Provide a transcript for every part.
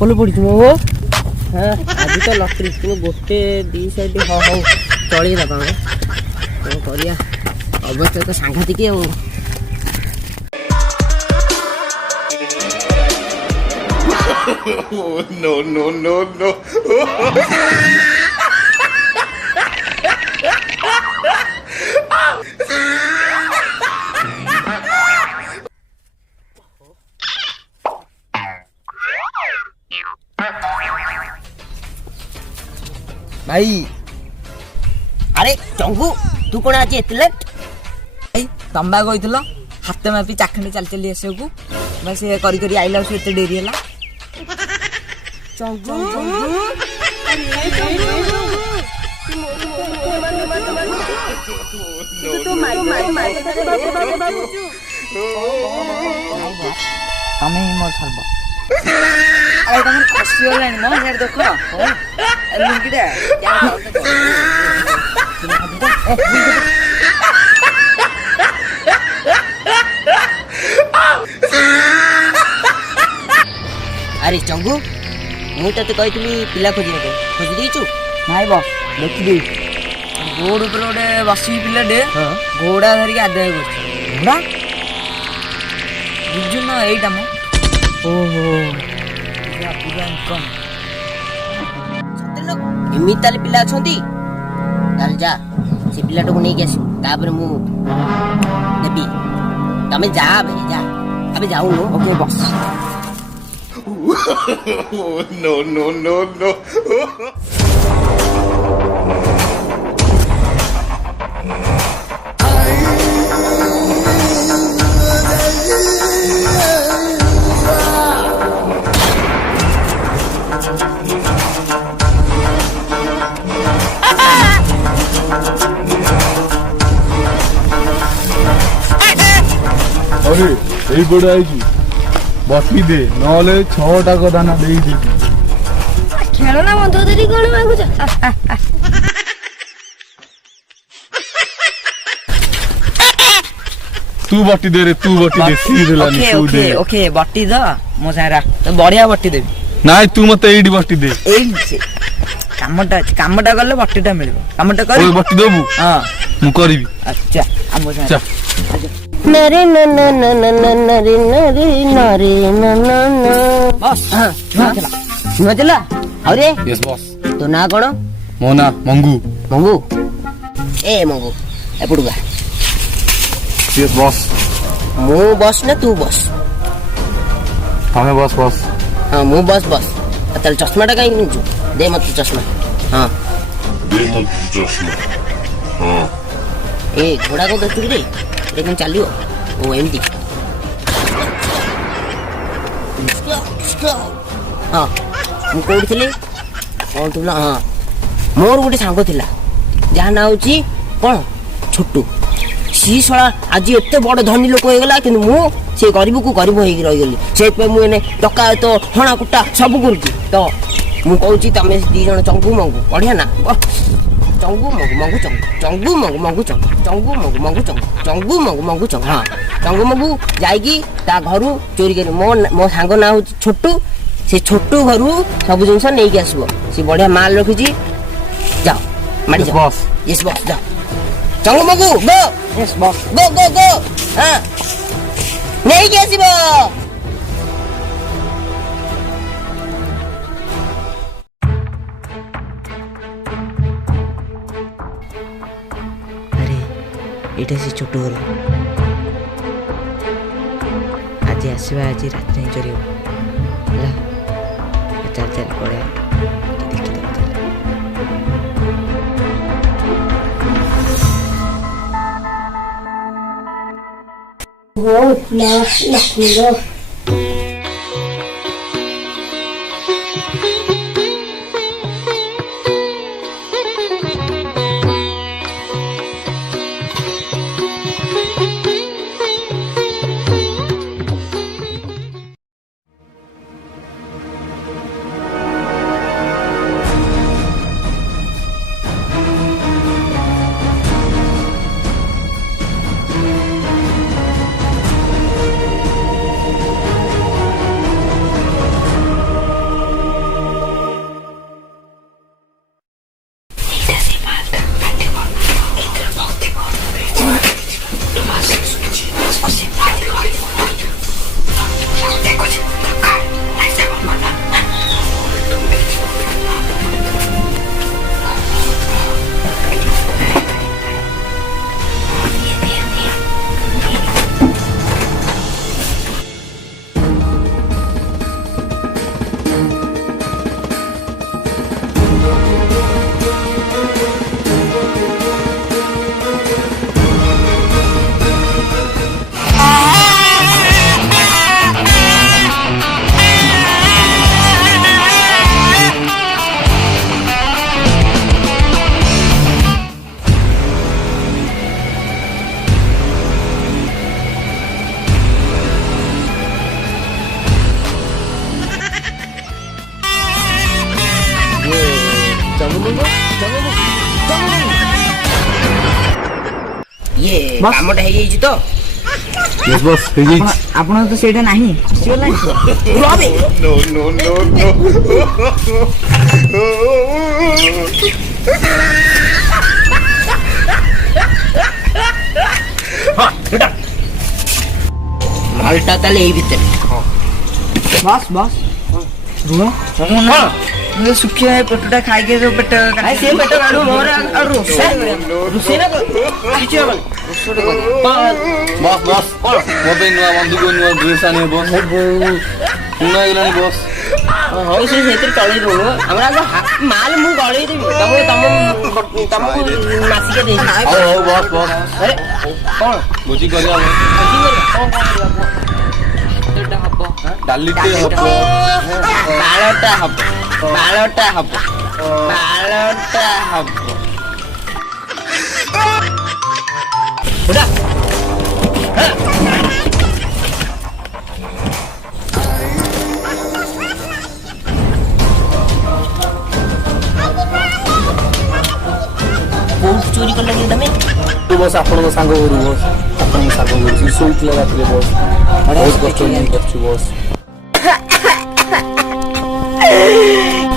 चप्पल पड़ी मो हाँ आज तो लटरी तुम गोटे दी साइड हाँ हौ चलिए कौन करिया अवस्था तो सांघातिक No, no, no, no. भाई अरे चंगू तू कौन आज एत लेट भाई तंबा कही हाथ मापी चाखंडी चल चली आस को मैं से करी आइला एत डेरी है चंगू तमें ही मोर सर्व अरे तुम खसीगला मो यार देख लुंगीटा अरे चंगू मुझे तो कही पिला खोजी खोजी देचु नाई बस देखी गोड़ ऊपर गोटे बसिक पिलाटे घोड़ा धरिक आदाय कर बुझुन यहीटा मो ओहो पूरा इनकम एमती ताले पिला अछंती ताल जा से पिलाटा को नहीं आसू तापर मु देबी तमे जा भाई जा अबे जाऊ नो ओके बस No, no, no, no. अरे यही बड़े आई बसी दे नले 6टा को दाना दे दी खेलना बंद देरी कोन मांगुछ तू बटी दे रे तू बटी दे सी देलानी ओके तू ओके दे ओके बट्टी द मो सारा तो बढ़िया बट्टी देबी नाइ तू मते एडी बटी दे एई कामटा गले बट्टीटा मिलबो कामटा कर ओए बटी देबू हां मु करबी अच्छा हम चा सारा नरे न न न न न नरे नरे नरे न न न बस सुना चला अरे यस बॉस तो ना कौन मोना मंगू मंगू ए मंगू एपड़ू गा यस बॉस मु बस ना तू बस हमें बॉस बॉस हाँ मु बस बस चल चश्माटा कहीं निचु दे मत चश्मा हाँ ए घोड़ा को देखु रे लेकिन चलियो ओ एमडी हाँ मु कोठी थिले कौन तुला हाँ मोर गोटे सांग थिला जहाँ ना होची कौन छोटू सी शला आज एते बड़ धनी लोक हो गला कि मु से गरीब को गरीब हो रही गली से मु एने टका तो हणा कुटा सब करूची तो मु कहूची तमे दी जण चंगू मंगू बढ़िया ना चंगू मंगू मंगू चंगू मंगू मंगू चंगू मंगू मंगू चंगू मंगू मंगू चंग हाँ चंगू मंगू जाइकी ता घरु चोरी कर मो सांग ना हो छोटू से छोटू घरु सब जिनस नहीं आसब से बढ़िया माल रखी जाओ माड़ी जाओ बॉस यस बॉस जाओ Changu Mangu go yes boss गो गो गो हाँ नहीं आसब एटा से छोटू घर आज आसवा आज रात नहीं चलो चल चल पड़े देखी चल ଇଏ ବସ୍। କାମଟା ହେଇଯାଇଛି ତ Yes, boss, ହେଇଯାଇଛି। ଆପଣଙ୍କ ତ ସେଇଟା ନାହିଁ ଆସିଗଲାଣି ରହବେ No, no, no, no. ମାଲଟା ତାହେଲେ ଏଇ ଭିତରେ ବସ୍ ବସ୍ ରୁହ ମୁଁ ଶୁଖିଲା ପେଟଟା ଖାଇକି ପେଟ ଆରେ ସେ ପେଟ କାଢୁ ମୋର ଆଉ ରୋଷେଇ ରୋଷେଇ ନା କିଛି ହବନି ବସ୍ ବସ୍ କଣ ମୋ ପାଇଁ ନୂଆ ବନ୍ଧୁକ ନୂଆ ଡ୍ରେସ୍ ଆଣିବେ ବସ୍ ପୁରୁଣା ହେଇଗଲାଣି ବସ୍ ହଉ ସେ ସେଇଥିରେ ଚଳେଇ ଦଉ ଆମର ଆଗ ମାଲ ମୁଁ ଗଳେଇ ଦେବି ତମକୁ ମାସିକା ଦେଇବି ହଉ ହଉ ବସ୍ ବସ୍ ଆରେ କଣ ଭୋଜି କରିବା ଡାଲିଟେ ହବ ବାଳଟା ହବ ବାଳଟା ହବ ବାଳଟା ହବ ଉଡ଼ା କୋଉଠି ଚୋରି କଲ କି ତମେ ବସ୍ ଆପଣଙ୍କ ସାଙ୍ଗ ଘରୁ ବସ୍ ଆପଣଙ୍କ ସାଙ୍ଗ ଘରୁ ସେ ଶୋଇଥିଲା ରାତିରେ ବସ୍ ବହୁତ କଷ୍ଟ କରିଛୁ ବସ୍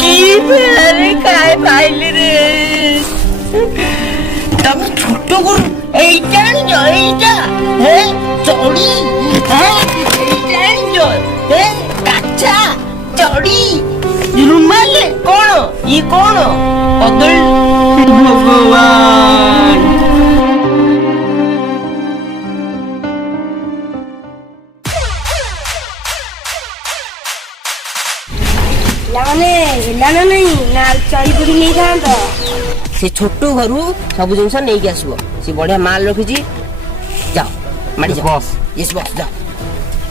কি বেড়ারে খায় পাইলি রে তবে ছোট গরু এইটা আনছো এইটা হ্যাঁ চড়ি হ্যাঁ এইটা আনছো হ্যাঁ কাঁচা চড়ি রুমালে কোন ই কোন কদল ভগবান ପିଲାମାନେ ହେଲାନା ନାହିଁ ନା ଚଳି ପଡ଼ି ନେଇଥାନ୍ତ ସେ ଛୋଟ ଘରୁ ସବୁ ଜିନିଷ ନେଇକି ଆସିବ ସେ ବଢିଆ ମାଲ ରଖିଛି ଯାଅ ମାଡି ଯାଅ bus Yes, boss. Go.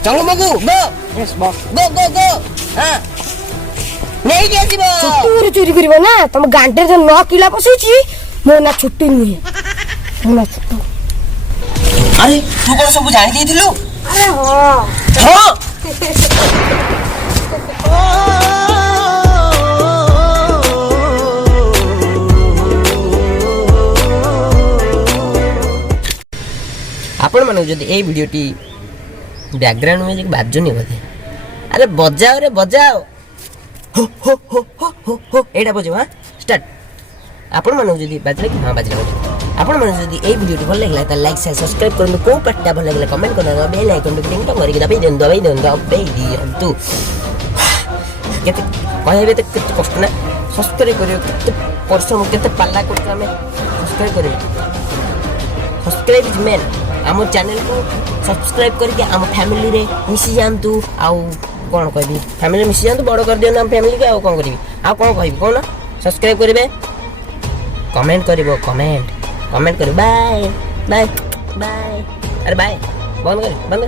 Chong Mogu, go. Yes, boss. Go, go, go. हाँ. नहीं क्या सी boss. ଛୋଟୁ ଘରେ ଚୋରି କରିବ ନା ତମ ଗାଣ୍ଡରେ ଯୋଉ 9 କିଲା ପଶେଇଛି ମୋ ନା ଛୋଟୁ ନୁହେଁ ମୋ ନା ଛୋଟୁ अरे तू कौन सब जान गई थी लो? ଆରେ ହଁ हाँ. आपण मानक जदि ए वीडियोटी बैकग्राउंड म्यूजिक बाजुनी बोधे अरे बजाओ रे बजाओ हो हो हो हो हो हो एटा बजाओ हां स्टार्ट आपण मानक जदि बाजले कि हां बाजले आपण मानक जदि ए वीडियोटी भल लागला त लाइक शेयर सब्सक्राइब करनु को पट्टा भल लागला कमेंट करनु बेल आइकन टिंग टंग करके दबाई दियंतु केते कहबे त केते कष्ट ना सब्सक्राइब करियो केते परिश्रम केते पाला करके हमें सब्सक्राइब करियो सब्सक्राइब इज मेन आम चैनल को सब्सक्राइब करके आम फैमिली रे मिसी जांतु आउ कौन कहबी फैमिली मिसी जांतु बड़ कर दियो आम फैमिली के आउ कौन करबी आउ कौन कहबी कौन सब्सक्राइब करिवे कमेंट करिवो कमेंट करिवो बाय बाय बाय अरे बाय बंद कर बंद